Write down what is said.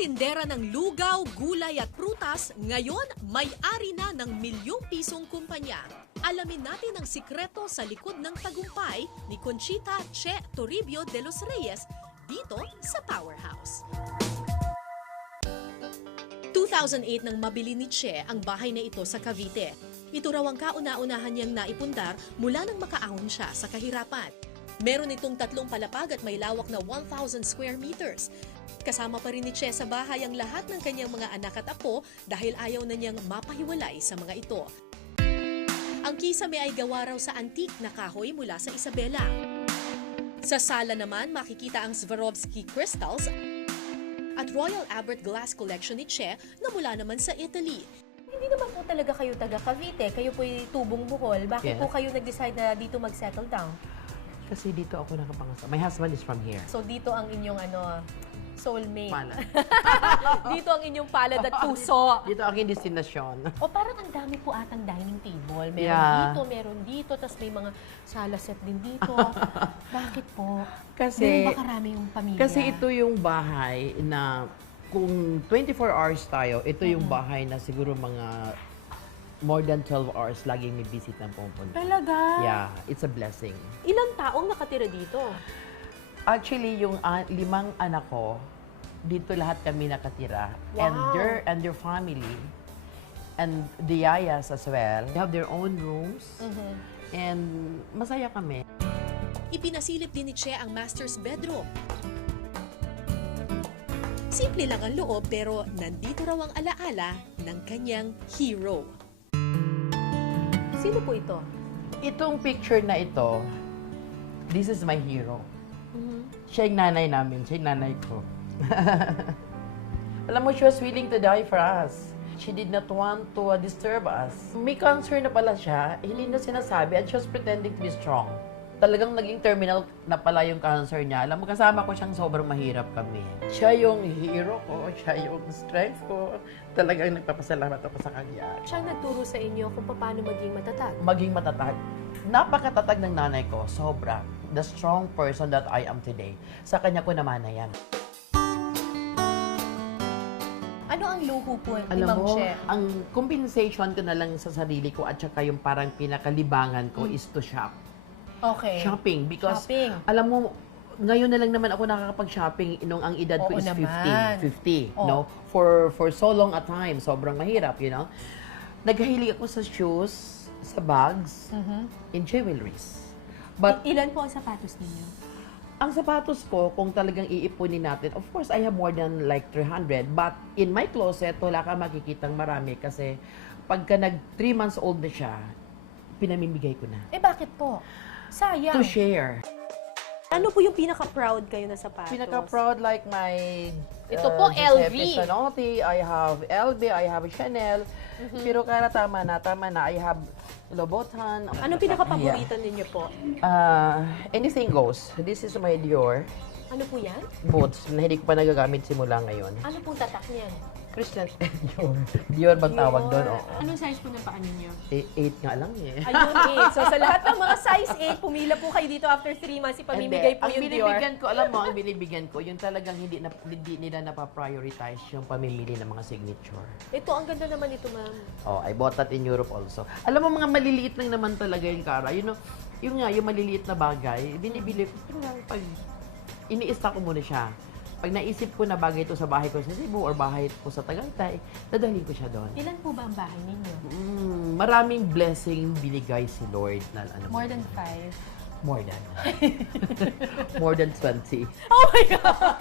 tindera ng lugaw, gulay at prutas, ngayon may-ari na ng milyong-pisong kumpanya. Alamin natin ang sikreto sa likod ng tagumpay ni Conchita Che Toribio de los Reyes dito sa Powerhouse. 2008 nang mabili ni Che ang bahay na ito sa Cavite. Ito raw ang kauna-unahan niyang naipundar mula nang makaahon siya sa kahirapan. Meron itong 3 palapag at may lawak na 1,000 square meters. Kasama pa rin ni Che sa bahay ang lahat ng kanyang mga anak at apo dahil ayaw na niyang mapahiwalay sa mga ito. Ang kisame ay gawa raw sa antique na kahoy mula sa Isabela. Sa sala naman makikita ang Swarovski crystals at Royal Albert Glass Collection ni Che na mula naman sa Italy. Hindi naman po talaga kayo taga Cavite, kayo po'y tubong Bohol. Bakit po kayo nag-decide na dito mag-settle down? Kasi dito ako nakapangasal. My husband is from here. So dito ang inyong soulmate. Palad. Dito ang inyong palad at puso. Dito ang aking destinasyon. O parang ang dami po atang dining table. Meron Yeah. meron dito, tapos may mga sala set din dito. Bakit po? Kasi, Ganun ba karami yung pamilya? kasi ito yung bahay na kung 24 hours tayo, ito yung bahay na siguro mga more than 12 hours laging may visit ng pumunta. Talaga? Yeah, it's a blessing. Ilang taong nakatira dito? Actually, yung 5 anak ko, dito lahat kami nakatira. Wow. And their family, and the yayas as well. They have their own rooms. And masaya kami. Ipinasilip din ni Che ang master's bedroom. Simple lang ang loob pero nandito raw ang alaala ng kanyang hero. Sino po ito? Itong picture na ito, this is my hero. Siya yung nanay namin, siya yung nanay ko. Alam mo, she was willing to die for us. She did not want to disturb us. May cancer na pala siya, hindi na sinasabi, and she was pretending to be strong. Talagang naging terminal na pala yung cancer niya. Alam mo, kasama ko siyang sobrang mahirap kami. Siya yung hero ko, siya yung strength ko. Talagang nagpapasalamat ako sa kanya. Siya nagturo sa inyo kung paano maging matatag. Maging matatag. Napakatatag ng nanay ko, sobra. The strong person that I am today. Sa kanya ko naman na yan. Ano ang luho po ni Alam Ma'am mo, Che? ang compensation ko na lang sa sarili ko at saka yung parang pinakalibangan ko is to shop. Okay. Shopping. Because, Shopping. alam mo, ngayon na lang naman ako nakakapag-shopping nung ang edad ko Oo is 50. naman. 50, Oo. no? For so long a time, sobrang mahirap, you know? Naghahilig ako sa shoes, sa bags, and jewelries. But Ilan po ang sapatos ninyo? ang sapatos ko, kung talagang iipunin natin, of course, I have more than like 300. But in my closet, wala ka makikitang marami kasi pagka nag 3 months old na siya, pinamimigay ko na. Eh bakit po? Sayang. To share. Ano po yung pinaka-proud kayo na sapatos? Pinaka-proud like my Ito po, LV. Giuseppe Zanotti, I have LV, I have Chanel. Pero kaya tama na, I have Louboutin. Anong pinaka-paborito ninyo po? Anything goes. This is my Dior Ano po yan? boots na hindi ko pa nagagamit simula ngayon. Ano pong tatak niyan? Christian Dior. Dior bang tawag doon? Oo. Anong size po ng paa ninyo? 8 nga lang eh. Ayun, 8. So sa lahat ng mga size 8, pumila po kayo dito after 3 months, ipamimigay po Ang yung Dior. binibigyan ko, alam mo, ang binibigyan ko, yung talagang hindi nila napaprioritize yung pamimili ng mga signature. Ito, ang ganda naman ito, ma'am. Oh, I bought that in Europe also. Alam mo, mga maliliit lang naman talaga yung Cara. You know, yung maliliit na bagay, binibili ko, parang pag iniista ko muna siya. Pag naisip ko na bagay ito sa bahay ko sa Cebu or bahay ko sa Tagaytay, dadalhin ko siya doon. Ilan po ba ang bahay ninyo? Maraming blessing binigay si Lord na ano. More than 5. More than. More than 20. Oh my God!